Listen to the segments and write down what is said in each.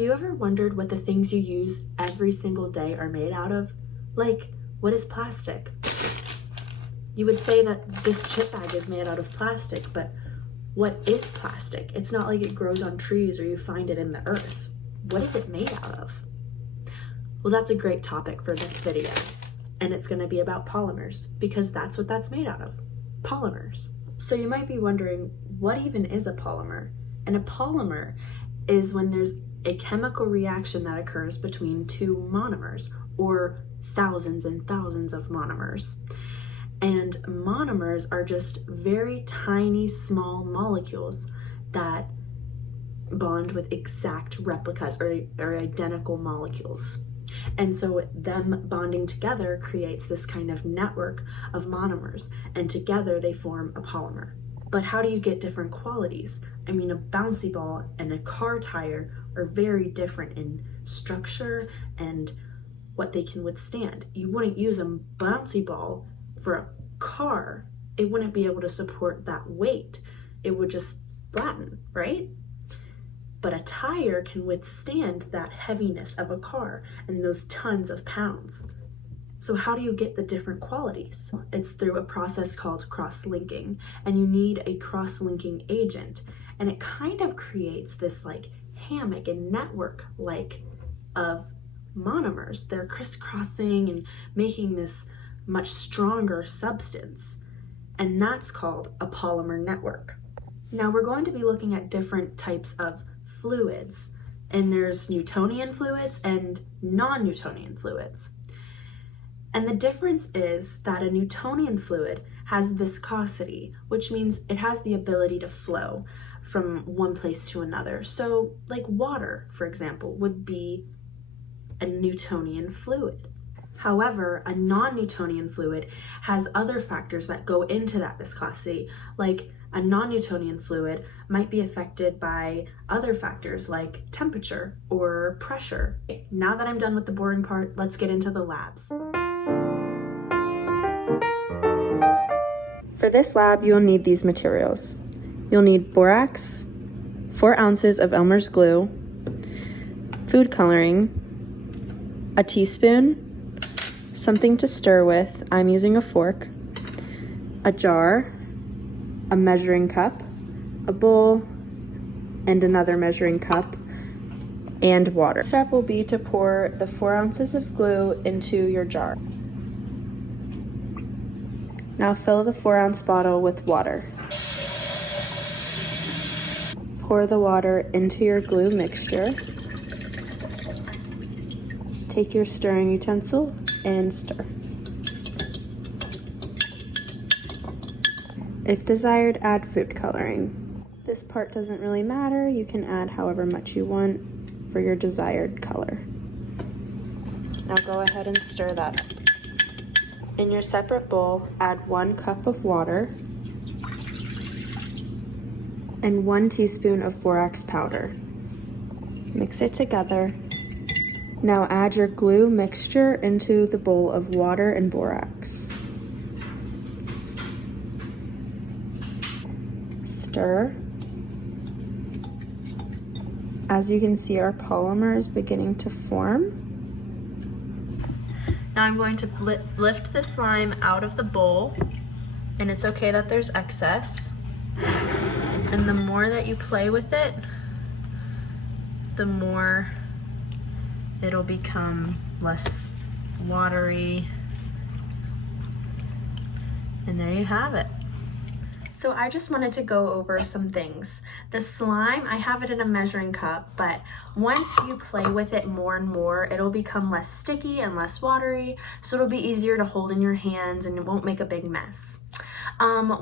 Have you ever wondered what the things you use every single day are made out of? Like, what is plastic? You would say that this chip bag is made out of plastic, but what is plastic? It's not like it grows on trees or you find it in the earth. What is it made out of? Well, that's a great topic for this video, and it's going to be about polymers, because that's what that's made out of, polymers. So you might be wondering, what even is a polymer? And a polymer is when there's a chemical reaction that occurs between two monomers, or thousands and thousands of monomers. And monomers are just very tiny, small molecules that bond with exact replicas or identical molecules. And so them bonding together creates this kind of network of monomers, and together they form a polymer. But how do you get different qualities? I mean, a bouncy ball and a car tire are very different in structure and what they can withstand. You wouldn't use a bouncy ball for a car. It wouldn't be able to support that weight. It would just flatten, right? But a tire can withstand that heaviness of a car and those tons of pounds. So how do you get the different qualities? It's through a process called cross-linking, and you need a cross-linking agent. And it kind of creates this like hammock and network like of monomers. They're crisscrossing and making this much stronger substance. And that's called a polymer network. Now we're going to be looking at different types of fluids, and there's Newtonian fluids and non-Newtonian fluids. And the difference is that a Newtonian fluid has viscosity, which means it has the ability to flow from one place to another. So like water, for example, would be a Newtonian fluid. However, a non-Newtonian fluid has other factors that go into that viscosity, like a non-Newtonian fluid might be affected by other factors like temperature or pressure. Now that I'm done with the boring part, let's get into the labs. For this lab, you'll need these materials. You'll need borax, 4 ounces of Elmer's glue, food coloring, a teaspoon, something to stir with, I'm using a fork, a jar, a measuring cup, a bowl, and another measuring cup, and water. The step will be to pour the 4 ounces of glue into your jar. Now fill the 4-ounce bottle with water. Pour the water into your glue mixture. Take your stirring utensil and stir. If desired, add food coloring. This part doesn't really matter. You can add however much you want for your desired color. Now go ahead and stir that up. In your separate bowl, add 1 cup of water and 1 teaspoon of borax powder. Mix it together. Now add your glue mixture into the bowl of water and borax. Stir. As you can see, our polymer is beginning to form. Now I'm going to lift the slime out of the bowl, and it's okay that there's excess. And the more that you play with it, the more it'll become less watery. And there you have it. So I just wanted to go over some things. The slime, I have it in a measuring cup, but once you play with it more and more, it'll become less sticky and less watery, so it'll be easier to hold in your hands and it won't make a big mess.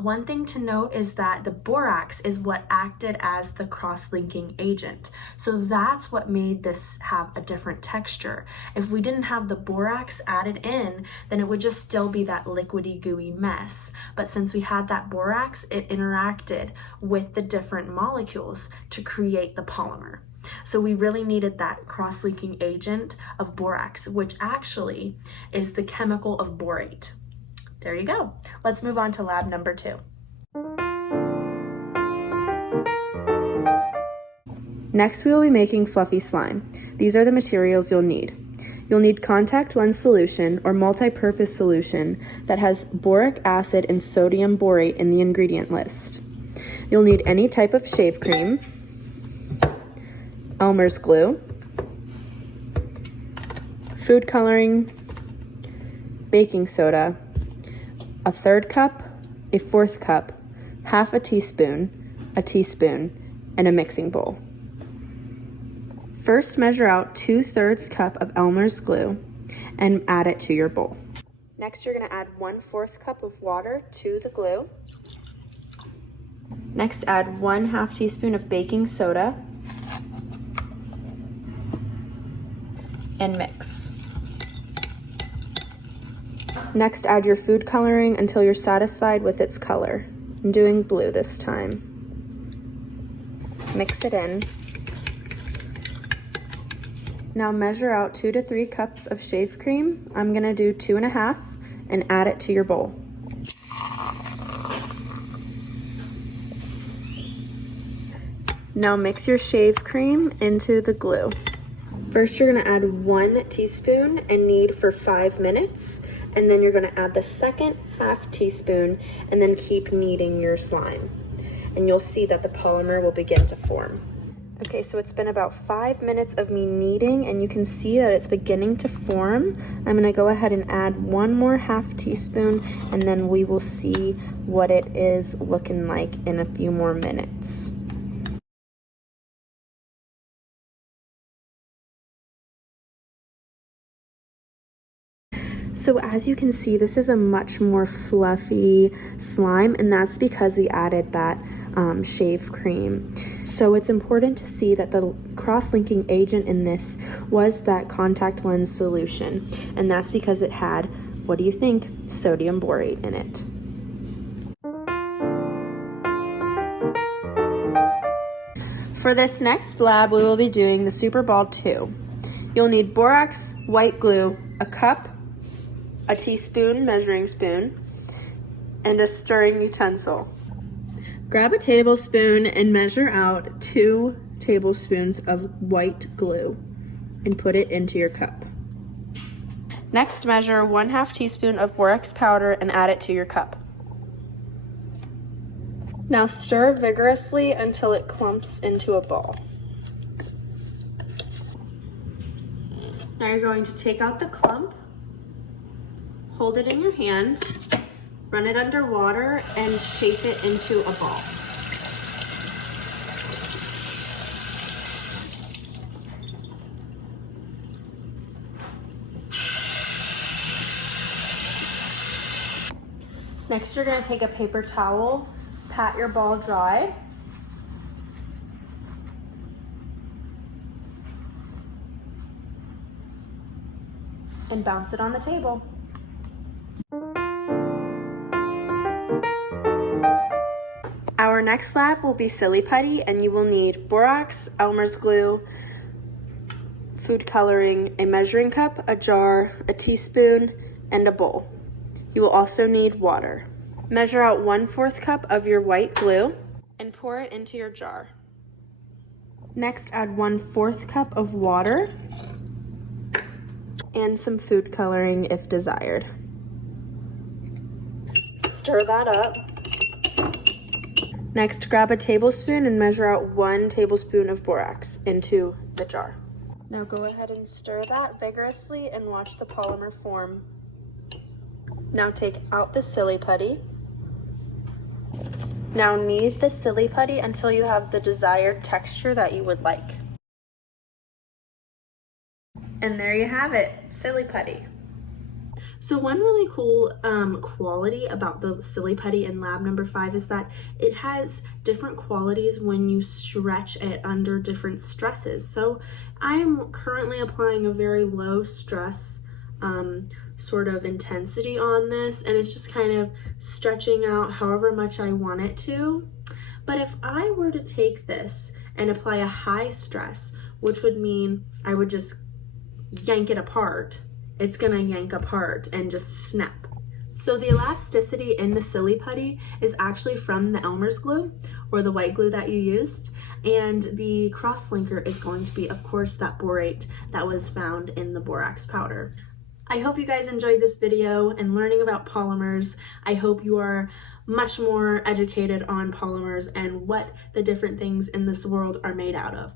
One thing to note is that the borax is what acted as the cross-linking agent. So that's what made this have a different texture. If we didn't have the borax added in, then it would just still be that liquidy, gooey mess. But since we had that borax, it interacted with the different molecules to create the polymer. So we really needed that cross-linking agent of borax, which actually is the chemical of borate. There you go. Let's move on to lab number 2. Next, we will be making fluffy slime. These are the materials you'll need. You'll need contact lens solution or multi-purpose solution that has boric acid and sodium borate in the ingredient list. You'll need any type of shave cream, Elmer's glue, food coloring, baking soda, a 1/3 cup, a 1/4 cup, half a teaspoon, and a mixing bowl. First, measure out 2/3 cup of Elmer's glue and add it to your bowl. Next, you're gonna add 1/4 cup of water to the glue. Next, add 1/2 teaspoon of baking soda and mix. Next, add your food coloring until you're satisfied with its color. I'm doing blue this time. Mix it in. Now measure out 2 to 3 cups of shave cream. I'm gonna do 2.5 and add it to your bowl. Now mix your shave cream into the glue. First, you're gonna add 1 teaspoon and knead for 5 minutes. And then you're gonna add the second 1/2 teaspoon and then keep kneading your slime. And you'll see that the polymer will begin to form. Okay, so it's been about 5 minutes of me kneading and you can see that it's beginning to form. I'm gonna go ahead and add 1 more 1/2 teaspoon and then we will see what it is looking like in a few more minutes. So as you can see, this is a much more fluffy slime, and that's because we added that shave cream. So it's important to see that the cross-linking agent in this was that contact lens solution, and that's because it had, what do you think, sodium borate in it. For this next lab, we will be doing the Super Ball 2. You'll need borax, white glue, a cup, a teaspoon, measuring spoon, and a stirring utensil. Grab a tablespoon and measure out 2 tablespoons of white glue and put it into your cup. Next, measure 1/2 teaspoon of borax powder and add it to your cup. Now stir vigorously until it clumps into a ball. Now you're going to take out the clump, hold it in your hand, run it under water, and shape it into a ball. Next, you're going to take a paper towel, pat your ball dry, and bounce it on the table. Our next lab will be silly putty, and you will need borax, Elmer's glue, food coloring, a measuring cup, a jar, a teaspoon, and a bowl. You will also need water. Measure out 1/4 cup of your white glue and pour it into your jar. Next, add 1/4 cup of water and some food coloring if desired. Stir that up. Next, grab a tablespoon and measure out 1 tablespoon of borax into the jar. Now go ahead and stir that vigorously and watch the polymer form. Now take out the silly putty. Now knead the silly putty until you have the desired texture that you would like. And there you have it, silly putty. So one really cool quality about the silly putty in lab number 5 is that it has different qualities when you stretch it under different stresses. So I'm currently applying a very low stress sort of intensity on this, and it's just kind of stretching out however much I want it to. But if I were to take this and apply a high stress, which would mean I would just yank it apart, it's gonna yank apart and just snap. So the elasticity in the silly putty is actually from the Elmer's glue or the white glue that you used. And the cross-linker is going to be, of course, that borate that was found in the borax powder. I hope you guys enjoyed this video and learning about polymers. I hope you are much more educated on polymers and what the different things in this world are made out of.